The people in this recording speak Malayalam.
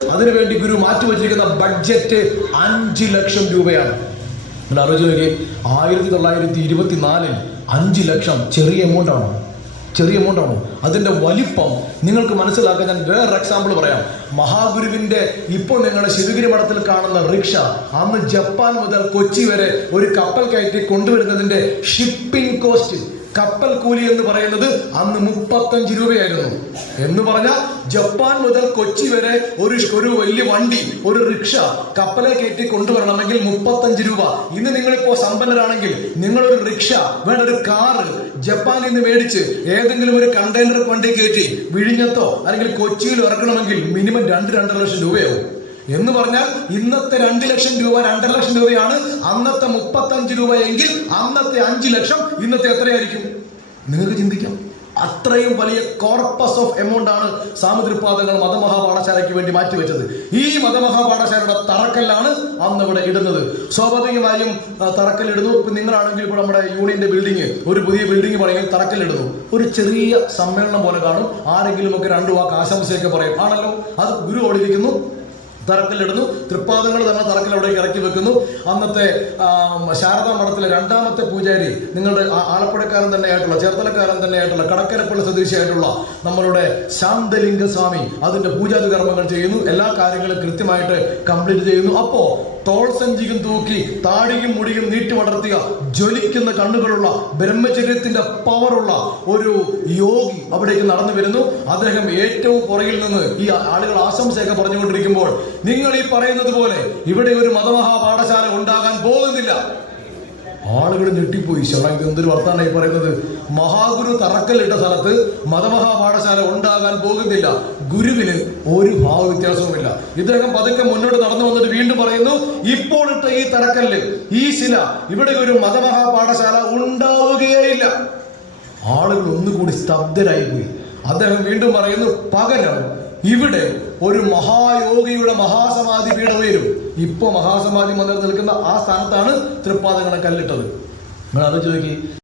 അതിനുവേണ്ടി ഗുരു മാറ്റിവെച്ചിരിക്കുന്ന ബഡ്ജറ്റ് 5 ലക്ഷം രൂപയാണ്. നിങ്ങൾ ആലോചിച്ച് നോക്കി, 1924 5 ലക്ഷം ചെറിയ എമൗണ്ട് ആണോ? അതിന്റെ വലിപ്പം നിങ്ങൾക്ക് മനസ്സിലാക്കാൻ ഞാൻ വേറെ എക്സാമ്പിൾ പറയാം. മഹാഗുരുവിന്റെ ഇപ്പോൾ നിങ്ങളുടെ ശിവഗിരി മഠത്തിൽ കാണുന്ന റിക്ഷ അന്ന് ജപ്പാൻ മുതൽ കൊച്ചി വരെ ഒരു കപ്പൽ കയറ്റി കൊണ്ടുവരുന്നതിന്റെ ഷിപ്പിംഗ് കോസ്റ്റ്, കപ്പൽ കൂലി എന്ന് പറയുന്നത് അന്ന് 35 രൂപയായിരുന്നു. എന്ന് പറഞ്ഞാൽ ജപ്പാൻ മുതൽ കൊച്ചി വരെ ഒരു വലിയ വണ്ടി, ഒരു റിക്ഷ കപ്പലെ കയറ്റി കൊണ്ടുവരണമെങ്കിൽ 35 രൂപ. ഇന്ന് നിങ്ങളിപ്പോ സമ്പന്നരാണെങ്കിൽ നിങ്ങളൊരു റിക്ഷ വേണ്ട ഒരു കാറ് ജപ്പാനിൽ നിന്ന് മേടിച്ച് ഏതെങ്കിലും ഒരു കണ്ടെയ്നർ വണ്ടി കയറ്റി വിഴിഞ്ഞത്തോ അല്ലെങ്കിൽ കൊച്ചിയിലോ ഇറക്കണമെങ്കിൽ മിനിമം 2-2.5 ലക്ഷം രൂപയാവും. എന്ന് പറഞ്ഞാൽ ഇന്നത്തെ 2 ലക്ഷം രൂപ 2.5 ലക്ഷം രൂപയാണ്. അന്നത്തെ 35 രൂപ എങ്കിൽ അന്നത്തെ 5 ലക്ഷം ഇന്നത്തെ എത്രയായിരിക്കും? നിങ്ങൾക്ക് ചിന്തിക്കാം. അത്രയും വലിയ കോർപ്പസ് ഓഫ് എമൗണ്ട് ആണ് സാമുദ്രികപാദങ്ങൾ മതമഹാപാഠശാലയ്ക്ക് വേണ്ടി മാറ്റിവെച്ചത്. ഈ മതമഹാപാഠശാലയുടെ തറക്കല്ലാണ് അന്ന് ഇവിടെ ഇടുന്നത്. സ്വാഭാവികമായും തറക്കല്ലിടുന്നു. ഇപ്പൊ നിങ്ങളാണെങ്കിൽ ഇപ്പോൾ നമ്മുടെ യൂണിയന്റെ ബിൽഡിംഗ്, ഒരു പുതിയ ബിൽഡിംഗ് പറയുന്നത് തറക്കല്ലിടുന്നു. ഒരു ചെറിയ സമ്മേളനം പോലെ കാണും. ആരെങ്കിലും ഒക്കെ 2 വാക്ക് ആശംസയൊക്കെ പറയും. ആണല്ലോ, അത് ഗുരു ഓടിയിരിക്കുന്നു, തറക്കല്ലിടുന്നു. തൃപ്പാദങ്ങൾ തന്നെ തറക്കൽ അവിടേക്ക് ഇറക്കി വെക്കുന്നു. അന്നത്തെ ശാരദാ മഠത്തിലെ 2ാമത്തെ പൂജാരി, നിങ്ങളുടെ ആലപ്പുഴക്കാരൻ തന്നെയായിട്ടുള്ള, ചേർത്തലക്കാരൻ തന്നെയായിട്ടുള്ള, കടക്കരപ്പള്ളി സ്വദേശിയായിട്ടുള്ള നമ്മളുടെ ശാന്തലിംഗ സ്വാമി അതിന്റെ പൂജാതി കർമ്മങ്ങൾ ചെയ്യുന്നു. എല്ലാ കാര്യങ്ങളും കൃത്യമായിട്ട് കംപ്ലീറ്റ് ചെയ്യുന്നു. അപ്പോ തോൾസഞ്ചിയും തൂക്കി താടിയും മുടിയും നീട്ടി വളർത്തിയ ജ്വലിക്കുന്ന കണ്ണുകളുള്ള ബ്രഹ്മചര്യത്തിന്റെ പവറുള്ള ഒരു യോഗി അവിടേക്ക് നടന്നു വരുന്നു. അദ്ദേഹം ഏറ്റവും പുറകിൽ നിന്ന് ഈ ആളുകൾ ആശംസയൊക്കെ പറഞ്ഞുകൊണ്ടിരിക്കുമ്പോൾ നിങ്ങൾ ഈ പറയുന്നത് പോലെ ഇവിടെ ഒരു മതമഹാപാഠശാല ഉണ്ടാകാൻ പോകുന്നില്ല. ആളുകൾ ഞെട്ടിപ്പോയി. ഇത് എന്തൊരു വർത്താനായി പറയുന്നത്? മഹാഗുരു തറക്കല്ലിട്ട സ്ഥലത്ത് മതമഹാപാഠശാല ഉണ്ടാകാൻ പോകുന്നില്ല. ഗുരുവിന് ഒരു ഭാവ വ്യത്യാസവുമില്ല. ഇദ്ദേഹം പതുക്കെ മുന്നോട്ട് നടന്നു വന്നിട്ട് വീണ്ടും പറയുന്നു, ഇപ്പോൾ ഇട്ട ഈ തറക്കല്ല്, ഈ ശില, ഇവിടെ ഒരു മതമഹാപാഠശാല ഉണ്ടാവുകയില്ല. ആളുകൾ ഒന്നുകൂടി സ്തബ്ധരായി പോയി. അദ്ദേഹം വീണ്ടും പറയുന്നു, പകരം ഇവിടെ ഒരു മഹായോഗിയുടെ മഹാസമാധി പീഠം ഉയരും. ഇപ്പൊ മഹാസമാധി മന്ദിരം നിൽക്കുന്ന ആ സ്ഥാനത്താണ് തൃപ്പാദങ്ങളെ കല്ലിട്ടത്. നിങ്ങൾ ആലോചിച്ച് നോക്കി.